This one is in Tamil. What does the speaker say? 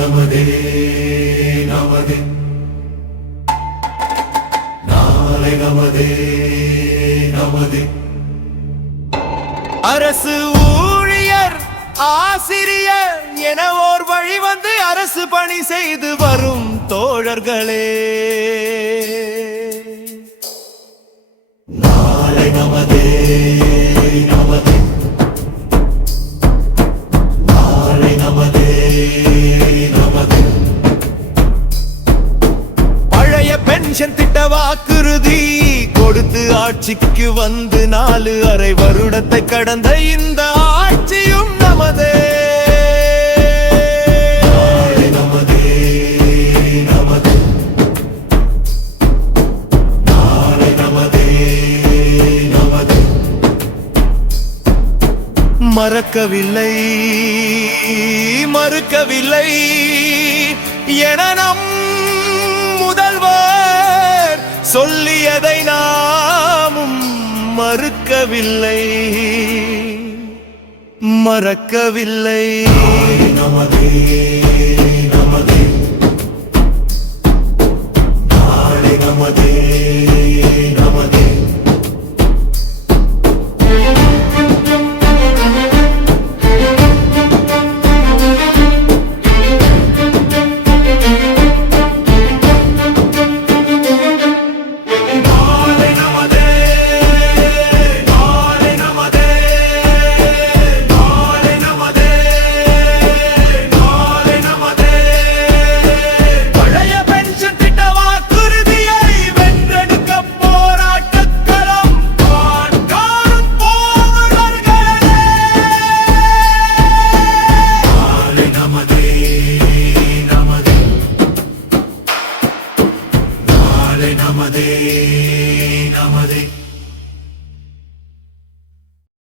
நமதே நமதே. நாளை நமதே நமதே. அரசு ஊழியர் ஆசிரியர் என ஓர் வழி வந்து அரசு பணி செய்து வரும் தோழர்களே. பழைய திட்ட வாக்குறுதி கொடுத்து ஆட்சிக்கு வந்து நாலு அரை வருடத்தை கடந்த இந்த ஆட்சியும் நமதே நமதே. மறக்கவில்லை மறுக்கவில்லை. சொல்லியதை நாமும் மறுக்கவில்லை. மறக்கவில்லை. நமதே நமதே நமதே நமதே